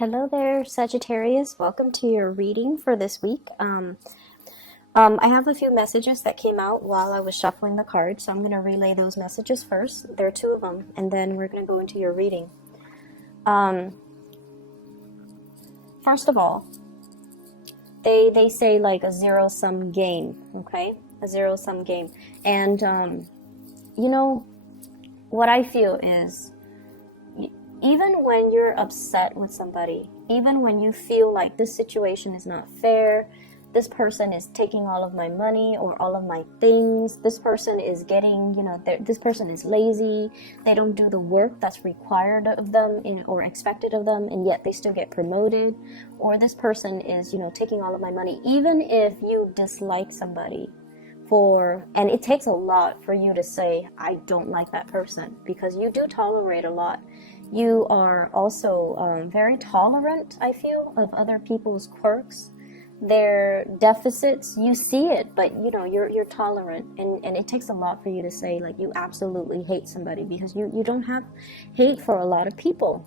Hello there, Sagittarius. Welcome to your reading for this week. I have a few messages that came out while I was shuffling the cards, so I'm going to relay those messages first. There are two of them, and then we're going to go into your reading. First of all, they say like a zero-sum game, okay? A zero-sum game. And, what I feel is, even when you're upset with somebody, even when you feel like this situation is not fair, this person is taking all of my money or all of my things, this person is getting, this person is lazy, they don't do the work that's required of them or expected of them, and yet they still get promoted, or this person is, taking all of my money, even if you dislike somebody, and it takes a lot for you to say, I don't like that person, because you do tolerate a lot. You are also very tolerant, I feel, of other people's quirks, their deficits. You see it, but you're tolerant, and it takes a lot for you to say like you absolutely hate somebody, because you don't have hate for a lot of people.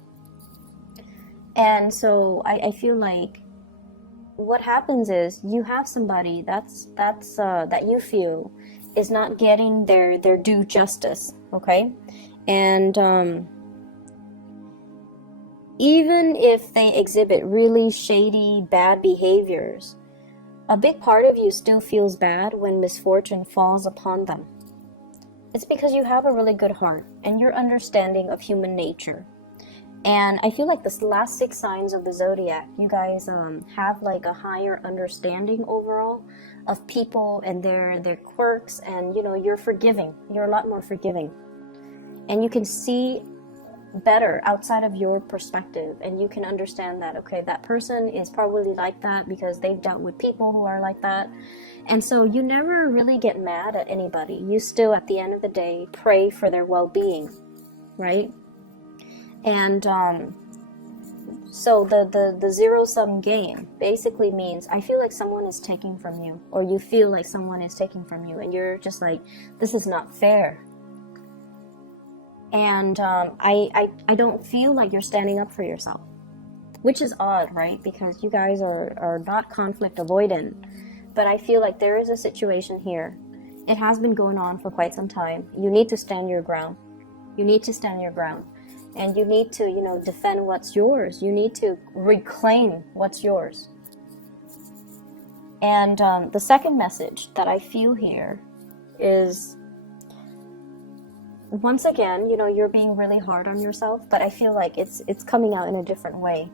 And so I feel like what happens is you have somebody that you feel is not getting their due justice, okay? And even if they exhibit really shady, bad behaviors, a big part of you still feels bad when misfortune falls upon them. It's because you have a really good heart and your understanding of human nature. And I feel like the last 6 signs of the zodiac, you guys have like a higher understanding overall of people and their quirks, and you're forgiving. You're a lot more forgiving. And you can see better outside of your perspective, and you can understand that, okay, that person is probably like that because they've dealt with people who are like that. And so you never really get mad at anybody. You still, at the end of the day, pray for their well-being, right? And so the zero-sum game basically means I feel like someone is taking from you, or you feel like someone is taking from you, and you're just like, this is not fair. And I don't feel like you're standing up for yourself, which is odd, right? Because you guys are not conflict avoidant. But I feel like there is a situation here. It has been going on for quite some time. You need to stand your ground. You need to stand your ground. And you need to, defend what's yours. You need to reclaim what's yours. And the second message that I feel here is, once again, you're being really hard on yourself, but I feel like it's coming out in a different way.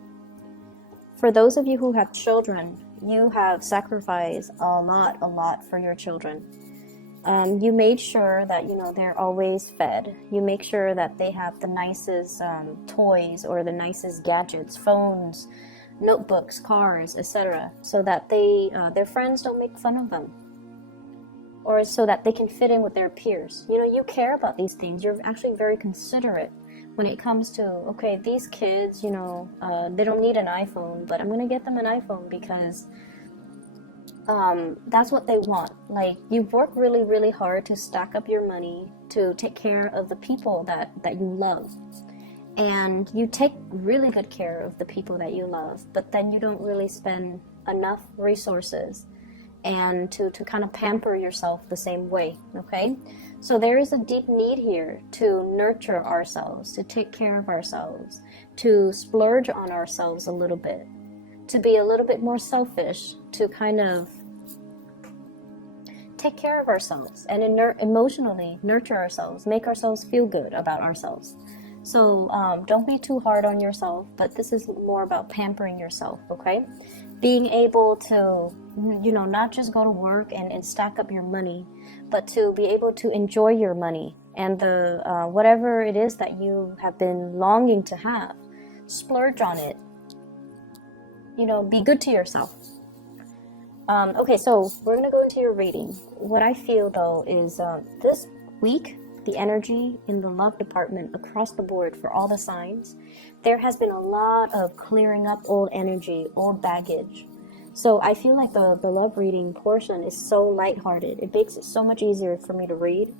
For those of you who have children, you have sacrificed a lot for your children. You made sure that, they're always fed. You make sure that they have the nicest toys or the nicest gadgets, phones, notebooks, cars, etc., so that their friends don't make fun of them, or so that they can fit in with their peers. You care about these things. You're actually very considerate when it comes to, okay, these kids, they don't need an iPhone, but I'm going to get them an iPhone because that's what they want. Like, you've worked really, really hard to stack up your money to take care of the people that you love. And you take really good care of the people that you love, but then you don't really spend enough resources and to kind of pamper yourself the same way, okay? So there is a deep need here to nurture ourselves, to take care of ourselves, to splurge on ourselves a little bit, to be a little bit more selfish, to kind of take care of ourselves and emotionally nurture ourselves, make ourselves feel good about ourselves. So don't be too hard on yourself, but this is more about pampering yourself, okay? Being able to, not just go to work and stack up your money, but to be able to enjoy your money and the whatever it is that you have been longing to have. Splurge on it. Be good to yourself. Okay, so we're going to go into your reading. What I feel, though, is this week, the energy in the love department across the board for all the signs, there has been a lot of clearing up old energy, old baggage. So I feel like the love reading portion is so lighthearted. It makes it so much easier for me to read.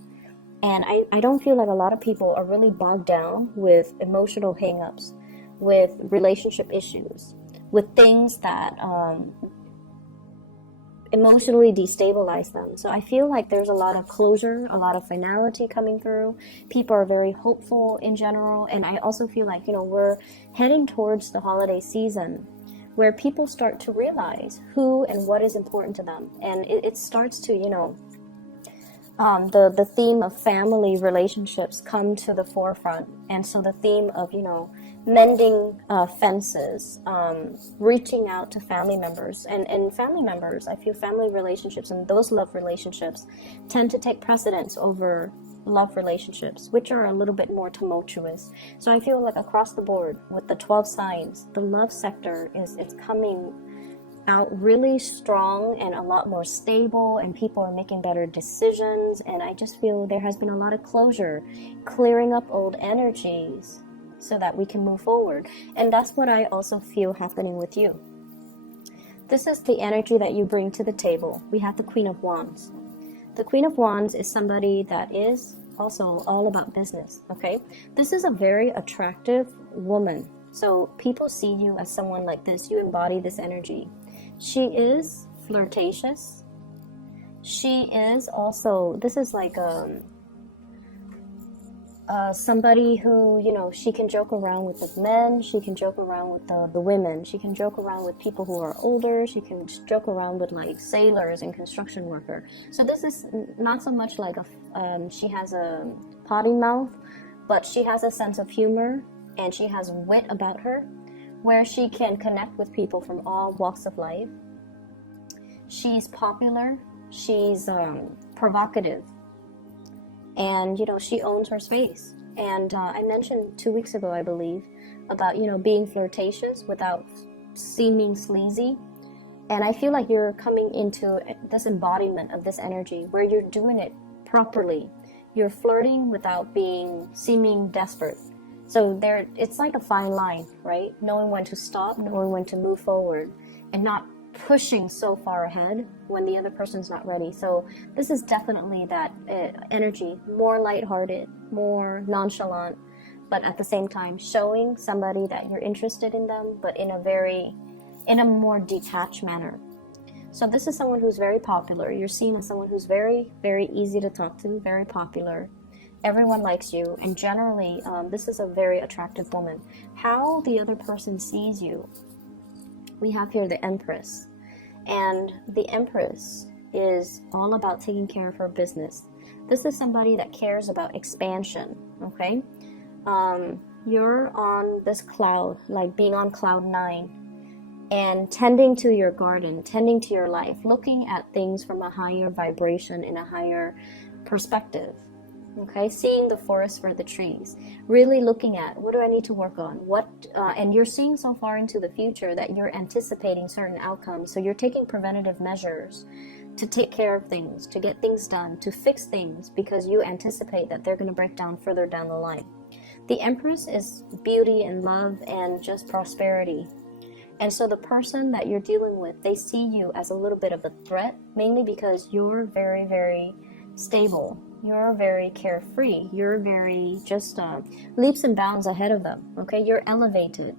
And I don't feel like a lot of people are really bogged down with emotional hang-ups. with relationship issues, with things that emotionally destabilize them. So I feel like there's a lot of closure, a lot of finality coming through. People are very hopeful in general. And I also feel like, we're heading towards the holiday season where people start to realize who and what is important to them. And it starts to, the theme of family relationships come to the forefront. And so the theme of, mending fences, reaching out to family members. And family members, I feel family relationships and those love relationships tend to take precedence over love relationships, which are a little bit more tumultuous. So I feel like across the board with the 12 signs, the love sector it's coming out really strong and a lot more stable, and people are making better decisions. And I just feel there has been a lot of closure, clearing up old energies so that we can move forward. And that's what I also feel happening with you. This is the energy that you bring to the table. We have the Queen of Wands. The Queen of Wands is somebody that is also all about business, okay? This is a very attractive woman. So people see you as someone like this. You embody this energy. She is flirtatious. She is also, this is like somebody who, she can joke around with the men, she can joke around with the women, she can joke around with people who are older, she can joke around with like sailors and construction worker. So this is not so much like she has a potty mouth, but she has a sense of humor and she has wit about her, where she can connect with people from all walks of life. She's popular, she's provocative, and she owns her space. And I mentioned 2 weeks ago, I believe, about being flirtatious without seeming sleazy. And I feel like you're coming into this embodiment of this energy where you're doing it properly. You're flirting without seeming desperate. So it's like a fine line, right? Knowing when to stop, knowing when to move forward, and not pushing so far ahead when the other person's not ready. So this is definitely that energy, more lighthearted, more nonchalant, but at the same time showing somebody that you're interested in them, but in a more detached manner. So this is someone who's very popular. You're seen as someone who's very, very easy to talk to, very popular. Everyone likes you, and generally, this is a very attractive woman. How the other person sees you, we have here the Empress. And the Empress is all about taking care of her business. This is somebody that cares about expansion, okay? You're on this cloud, like being on cloud 9, and tending to your garden, tending to your life, looking at things from a higher vibration, in a higher perspective. Okay, seeing the forest for the trees, really looking at what do I need to work on, and you're seeing so far into the future that you're anticipating certain outcomes. So you're taking preventative measures to take care of things, to get things done, to fix things, because you anticipate that they're going to break down further down the line. The Empress is beauty and love and just prosperity. And so the person that you're dealing with, they see you as a little bit of a threat, mainly because you're very, very stable. You're very carefree. You're very just leaps and bounds ahead of them. Okay, you're elevated.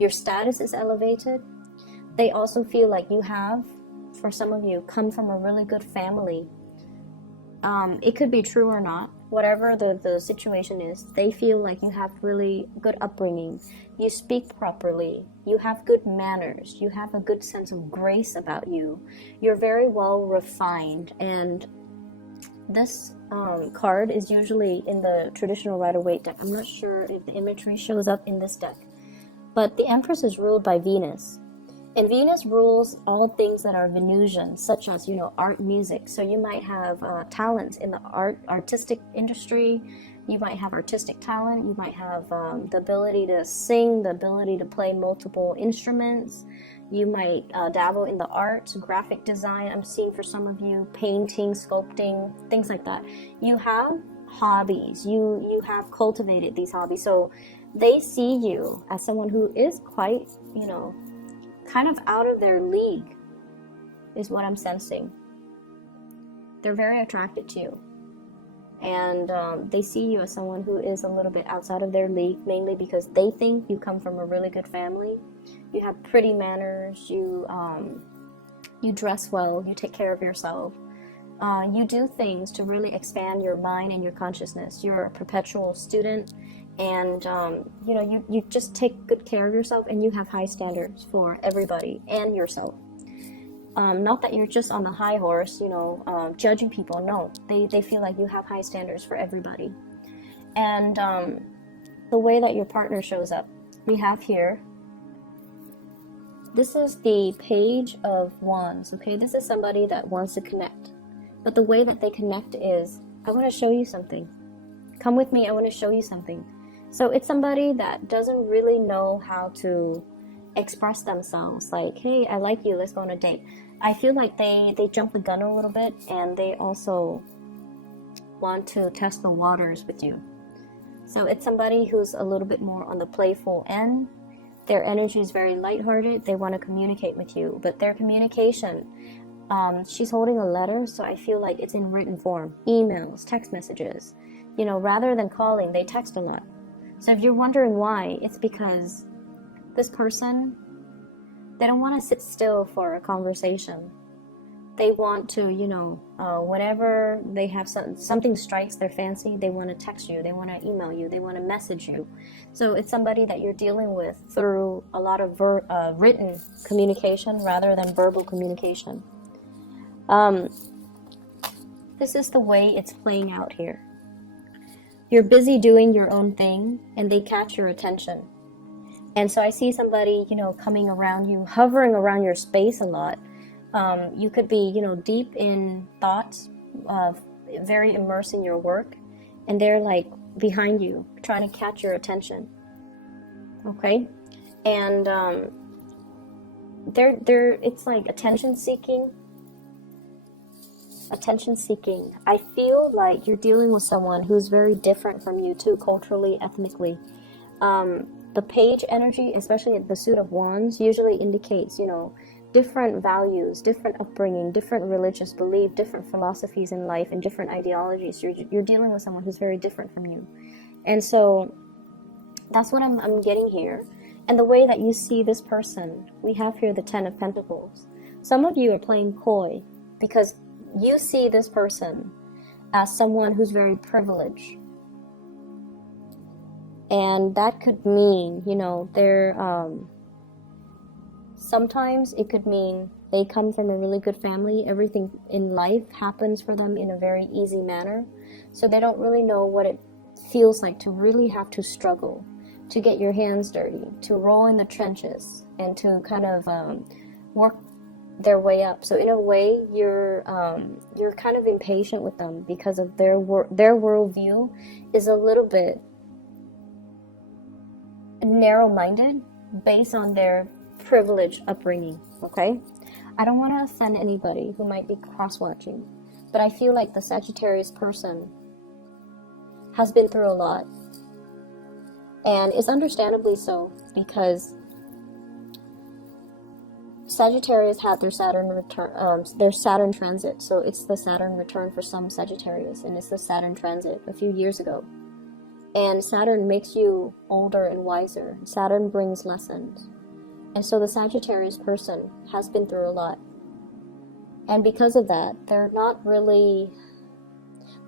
Your status is elevated. They also feel like you have, for some of you, come from a really good family. It could be true or not. Whatever the situation is, they feel like you have really good upbringing. You speak properly. You have good manners. You have a good sense of grace about you. You're very well refined. And this card is usually in the traditional Rider-Waite deck. I'm not sure if the imagery shows up in this deck. But the Empress is ruled by Venus. And Venus rules all things that are Venusian, such as, art, music. So you might have talents in the artistic industry. You might have artistic talent. You might have the ability to sing, the ability to play multiple instruments. You might dabble in the arts, graphic design. I'm seeing for some of you, painting, sculpting, things like that. You have hobbies. You have cultivated these hobbies. So they see you as someone who is quite, kind of out of their league, is what I'm sensing. They're very attracted to you. and they see you as someone who is a little bit outside of their league, mainly because they think you come from a really good family. You have pretty manners, you dress well, you take care of yourself. You do things to really expand your mind and your consciousness. You're a perpetual student, and you just take good care of yourself, and you have high standards for everybody and yourself. Not that you're just on the high horse, judging people. No, they feel like you have high standards for everybody. And the way that your partner shows up, we have here, this is the Page of Wands, okay? This is somebody that wants to connect. But the way that they connect is, I want to show you something. Come with me, I want to show you something. So it's somebody that doesn't really know how to express themselves. Like, hey, I like you, let's go on a date. I feel like they jump the gun a little bit, and they also want to test the waters with you. So it's somebody who's a little bit more on the playful end. Their energy is very lighthearted. They want to communicate with you, but their communication, she's holding a letter, so I feel like it's in written form. Emails, text messages. Rather than calling, they text a lot. So if you're wondering why, it's because this person, they don't want to sit still for a conversation. They want to, whenever they have something strikes their fancy, they want to text you, they want to email you, they want to message you. So it's somebody that you're dealing with through a lot of written communication rather than verbal communication. This is the way it's playing out here. You're busy doing your own thing, and they catch your attention. And so I see somebody, coming around you, hovering around your space a lot. You could be, deep in thoughts, very immersed in your work, and they're like behind you, trying to catch your attention. Okay? And it's like attention seeking. I feel like you're dealing with someone who's very different from you too, culturally, ethnically. The page energy, especially the suit of wands, usually indicates, different values, different upbringing, different religious belief, different philosophies in life, and different ideologies. You're dealing with someone who's very different from you. And so that's what I'm getting here. And the way that you see this person, we have here the Ten of Pentacles. Some of you are playing coy because you see this person as someone who's very privileged. And that could mean, sometimes it could mean they come from a really good family. Everything in life happens for them in a very easy manner. So they don't really know what it feels like to really have to struggle, to get your hands dirty, to roll in the trenches, and to kind of work their way up. So in a way, you're kind of impatient with them because of their worldview is a little bit narrow-minded based on their privileged upbringing. Okay, I don't want to offend anybody who might be cross-watching, but I feel like the Sagittarius person has been through a lot, and it's understandably so, because Sagittarius had their Saturn return, their Saturn transit. So it's the Saturn return for some Sagittarius, and it's the Saturn transit a few years ago. And Saturn makes you older and wiser. Saturn brings lessons. And so the Sagittarius person has been through a lot. And because of that, they're not really,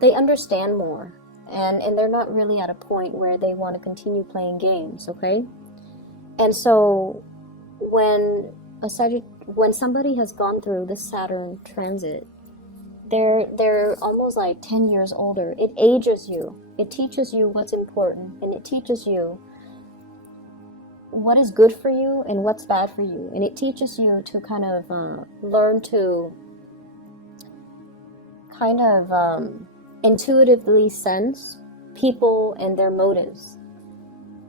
they understand more. And they're not really at a point where they want to continue playing games, okay? And so when somebody has gone through the Saturn transit, they're almost like 10 years older. It ages you. It teaches you what's important, and it teaches you what is good for you and what's bad for you. And it teaches you to kind of learn to kind of intuitively sense people and their motives.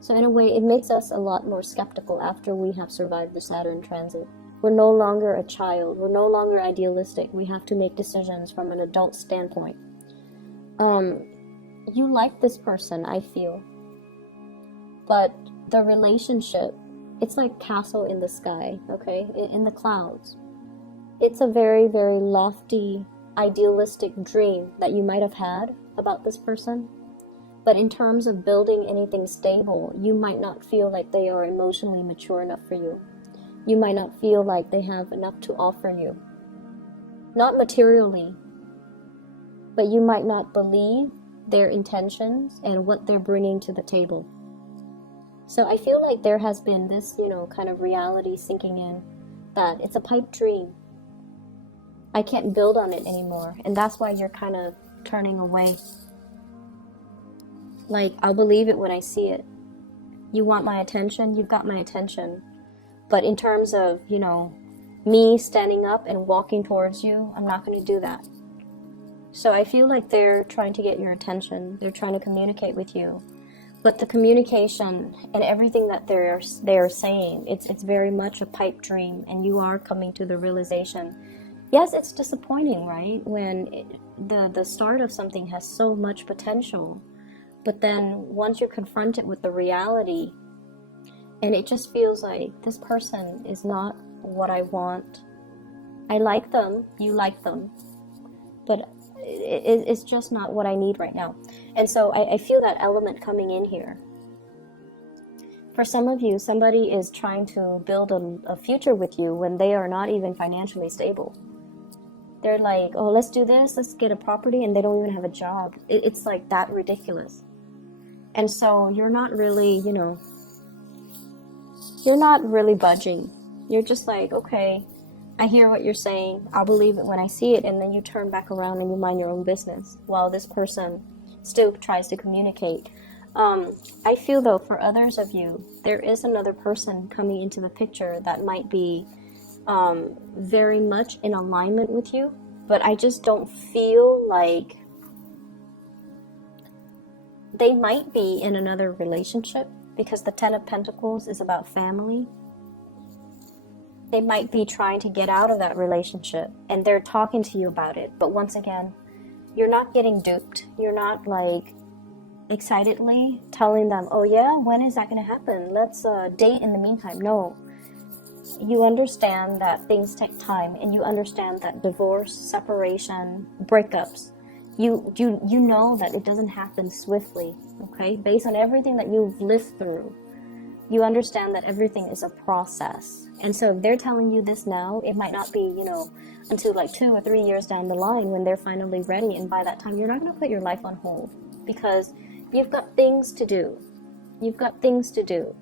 So in a way, it makes us a lot more skeptical after we have survived the Saturn transit. We're no longer a child. We're no longer idealistic. We have to make decisions from an adult standpoint. You like this person, I feel. But the relationship, it's like castle in the sky, okay? In the clouds. It's a very, very lofty, idealistic dream that you might have had. about this person. But in terms of building anything stable, you might not feel like they are emotionally mature enough for you. You might not feel like they have enough to offer you. Not materially, but you might not believe their intentions and what they're bringing to the table. So I feel like there has been this, kind of reality sinking in that it's a pipe dream. I can't build on it anymore. And that's why you're kind of turning away. Like, I'll believe it when I see it. You want my attention? You've got my attention. But in terms of, me standing up and walking towards you, I'm not going to do that. So I feel like they're trying to get your attention. They're trying to communicate with you. But the communication and everything that they're saying, it's very much a pipe dream, and you are coming to the realization. Yes, it's disappointing, right? When the start of something has so much potential, but then once you're confronted with the reality, and it just feels like this person is not what I want. I like them, you like them, but it's just not what I need right now. And so I feel that element coming in here. For some of you, somebody is trying to build a future with you when they are not even financially stable. They're like, oh, let's do this, let's get a property, and they don't even have a job. It's like that ridiculous. And so you're not really, you're not really budging. You're just like, okay, I hear what you're saying. I'll believe it when I see it. And then you turn back around and you mind your own business while this person still tries to communicate. I feel, though, for others of you, there is another person coming into the picture that might be very much in alignment with you. But I just don't feel like they might be in another relationship, because the Ten of Pentacles is about family. They might be trying to get out of that relationship, and they're talking to you about it. But once again, you're not getting duped. You're not like excitedly telling them, oh yeah, when is that going to happen? Let's date in the meantime. No. You understand that things take time, and you understand that divorce, separation, breakups, you know that it doesn't happen swiftly, okay? Based on everything that you've lived through, you understand that everything is a process. And so if they're telling you this now, it might not be, until like 2 or 3 years down the line when they're finally ready. And by that time, you're not going to put your life on hold, because you've got things to do. You've got things to do.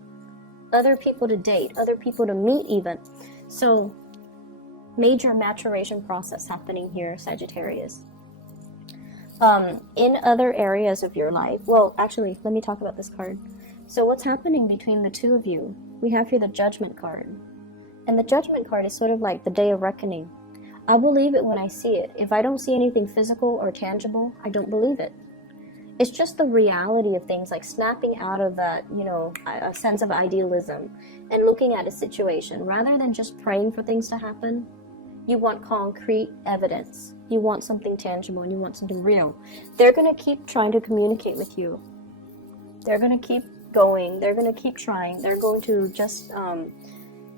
Other people to date, other people to meet even. So major maturation process happening here, Sagittarius. In other areas of your life, well, actually, let me talk about this card. So what's happening between the two of you? We have here the Judgment card. And the Judgment card is sort of like the Day of Reckoning. I believe it when I see it. If I don't see anything physical or tangible, I don't believe it. It's just the reality of things, like snapping out of that, a sense of idealism and looking at a situation. Rather than just praying for things to happen, you want concrete evidence. You want something tangible, and you want something real. They're going to keep trying to communicate with you. They're going to keep going. They're going to keep trying. They're going to just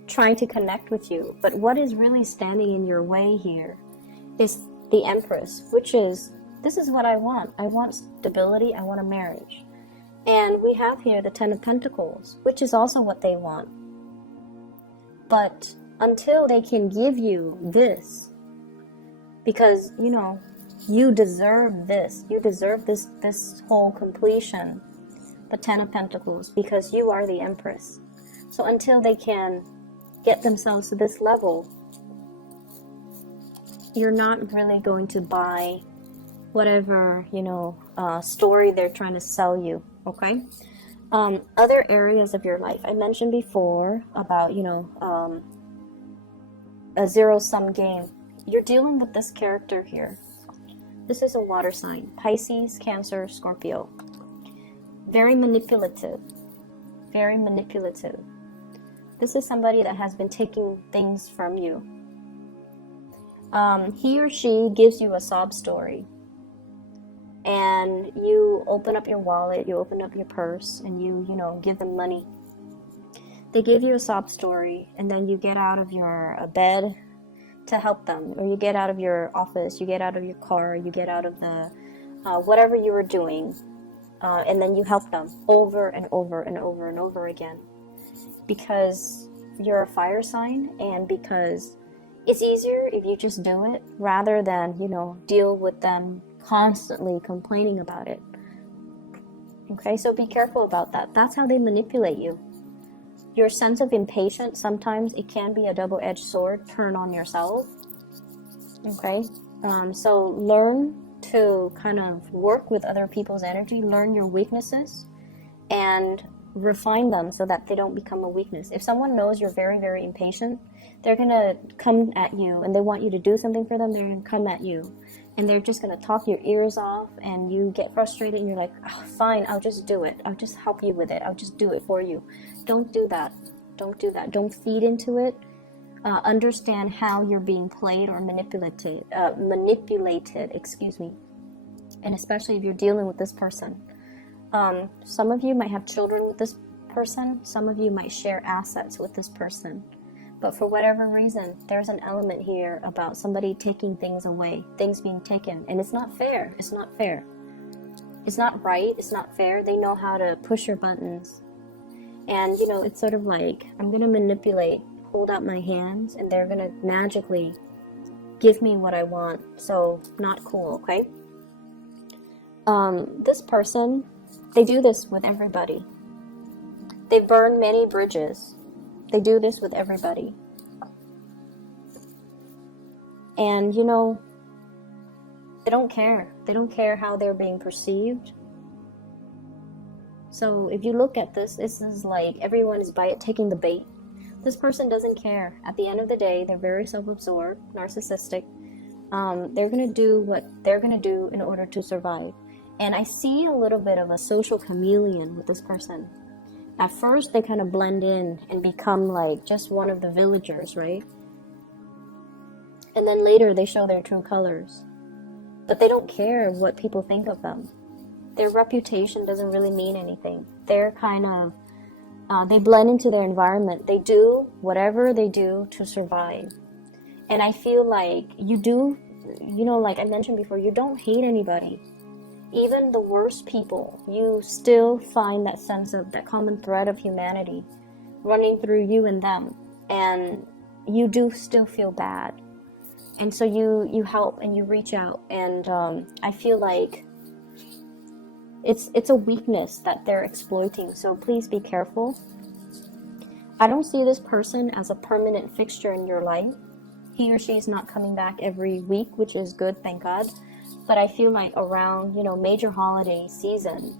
trying to connect with you. But what is really standing in your way here is the Empress, which is, this is what I want. I want stability. I want a marriage. And we have here the Ten of Pentacles, which is also what they want. But until they can give you this, because, you deserve this. You deserve this whole completion, the Ten of Pentacles, because you are the Empress. So until they can get themselves to this level, you're not really going to buy whatever, story they're trying to sell you, okay? Other areas of your life. I mentioned before about, a zero-sum game. You're dealing with this character here. This is a water sign. Pisces, Cancer, Scorpio. Very manipulative. Very manipulative. This is somebody that has been taking things from you. He or she gives you a sob story. And you open up your wallet, you open up your purse, and you give them money. They give you a sob story, and then you get out of your bed to help them, or you get out of your office, you get out of your car, you get out of the whatever you were doing, and then you help them over and over and over and over again, because you're a fire sign, and because it's easier if you just do it rather than, you know, deal with them constantly complaining about it. Okay, so be careful about that. That's how they manipulate you. Your sense of impatience, sometimes it can be a double-edged sword, turn on yourself. Okay, so learn to kind of work with other people's energy, learn your weaknesses, and refine them so that they don't become a weakness. If someone knows you're very, very impatient, they're going to come at you and they want you to do something for them, they're going to come at you. And they're just going to talk your ears off, and you get frustrated and you're like, oh, fine, I'll just do it. I'll just help you with it. I'll just do it for you. Don't do that. Don't do that. Don't feed into it. Understand how you're being played or manipulated, excuse me. And especially if you're dealing with this person. Some of you might have children with this person. Some of you might share assets with this person. But for whatever reason, there's an element here about somebody taking things away, things being taken. And it's not fair. It's not fair. It's not right. It's not fair. They know how to push your buttons. And, you know, it's sort of like, I'm going to manipulate, hold out my hands, and they're going to magically give me what I want. So, not cool, okay? This person, they do this with everybody. They burn many bridges. They do this with everybody. And, you know, they don't care. They don't care how they're being perceived. So if you look at this, this is like everyone is taking the bait. This person doesn't care. At the end of the day, they're very self-absorbed, narcissistic. They're going to do what they're going to do in order to survive. And I see a little bit of a social chameleon with this person. At first, they kind of blend in and become like just one of the villagers, right? And then later, they show their true colors. But they don't care what people think of them. Their reputation doesn't really mean anything. They're kind of, they blend into their environment. They do whatever they do to survive. And I feel like you do, you know, like I mentioned before, you don't hate anybody. Even the worst people, you still find that sense of that common thread of humanity running through you and them, and you do still feel bad, and so you help and you reach out, and I feel like it's a weakness that they're exploiting. So please be careful. I don't see this person as a permanent fixture in your life. He or she is not coming back every week, which is good, thank God. But I feel like around, you know, major holiday season,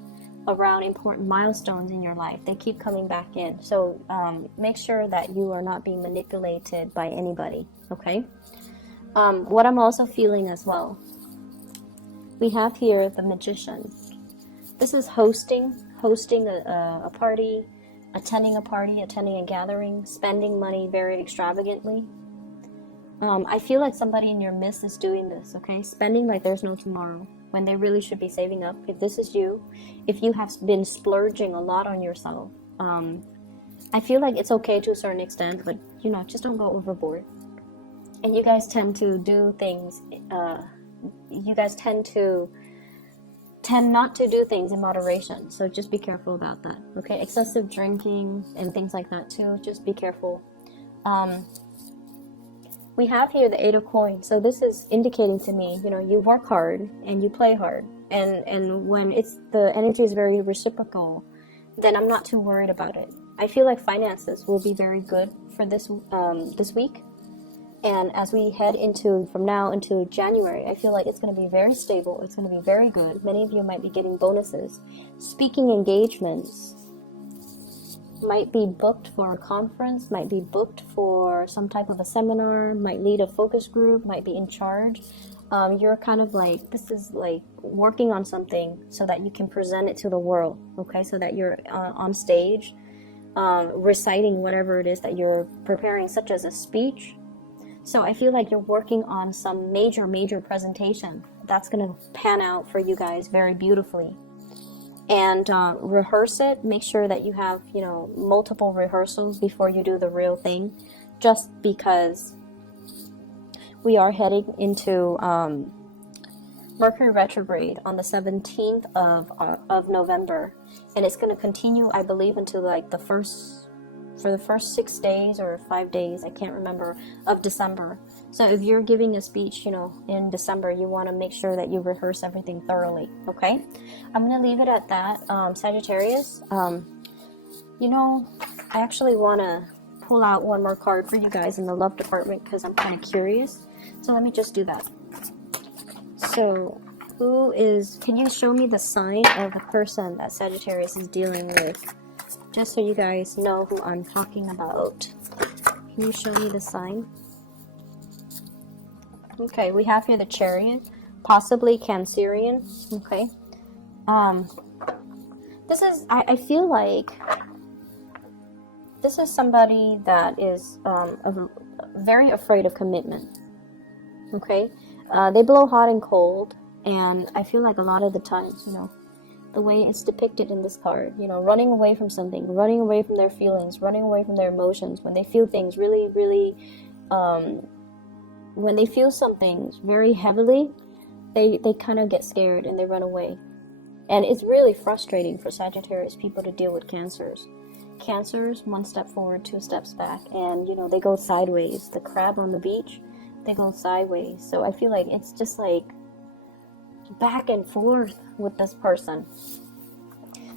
around important milestones in your life, they keep coming back in. So make sure that you are not being manipulated by anybody, okay? What I'm also feeling as well, we have here the Magician. This is hosting a party, attending a gathering, spending money very extravagantly. I feel like somebody in your midst is doing this, okay? Spending like there's no tomorrow, when they really should be saving up. If this is you, if you have been splurging a lot on yourself, I feel like it's okay to a certain extent, but, you know, just don't go overboard. And you guys tend to do things, you guys tend not to do things in moderation, so just be careful about that, okay? Excessive drinking and things like that too, just be careful. We have here the Eight of Coins, so this is indicating to me, you know, you work hard and you play hard, and when the energy is very reciprocal, then I'm not too worried about it. I feel like finances will be very good for this week, and as we head from now into January, I feel like it's going to be very stable. It's going to be very good. Many of you might be getting bonuses. Speaking engagements might be booked for a conference, might be booked for some type of a seminar, might lead a focus group, might be in charge. You're kind of like, this is like working on something so that you can present it to the world, okay? So that you're on stage, reciting whatever it is that you're preparing, such as a speech. So I feel like you're working on some major presentation that's going to pan out for you guys very beautifully. And rehearse it. Make sure that you have, you know, multiple rehearsals before you do the real thing, just because we are heading into Mercury retrograde on the 17th of November, and it's going to continue, I believe, until like the first 6 days or 5 days, I can't remember, of December. So if you're giving a speech, you know, in December, you want to make sure that you rehearse everything thoroughly. Okay, I'm going to leave it at that. Sagittarius, you know, I actually want to pull out one more card for you guys in the love department because I'm kind of curious. So let me just do that. So, can you show me the sign of the person that Sagittarius is dealing with? Just so you guys know who I'm talking about. Can you show me the sign? Okay, we have here the Chariot, possibly Cancerian. Okay. This is, I feel like this is somebody that is very afraid of commitment. Okay. They blow hot and cold, and I feel like a lot of the times, you know, the way it's depicted in this card, you know, running away from something, running away from their feelings, running away from their emotions, when they feel things really, when they feel something very heavily, they kind of get scared and they run away. And it's really frustrating for Sagittarius people to deal with Cancers. Cancers, 1 step forward, 2 steps back, and, you know, they go sideways. The crab on the beach, they go sideways. So I feel like it's just like back and forth with this person.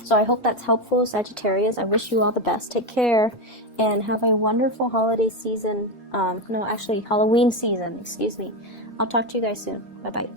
So I hope that's helpful, Sagittarius. I wish you all the best. Take care and have a wonderful holiday season. Halloween season, excuse me. I'll talk to you guys soon. Bye bye.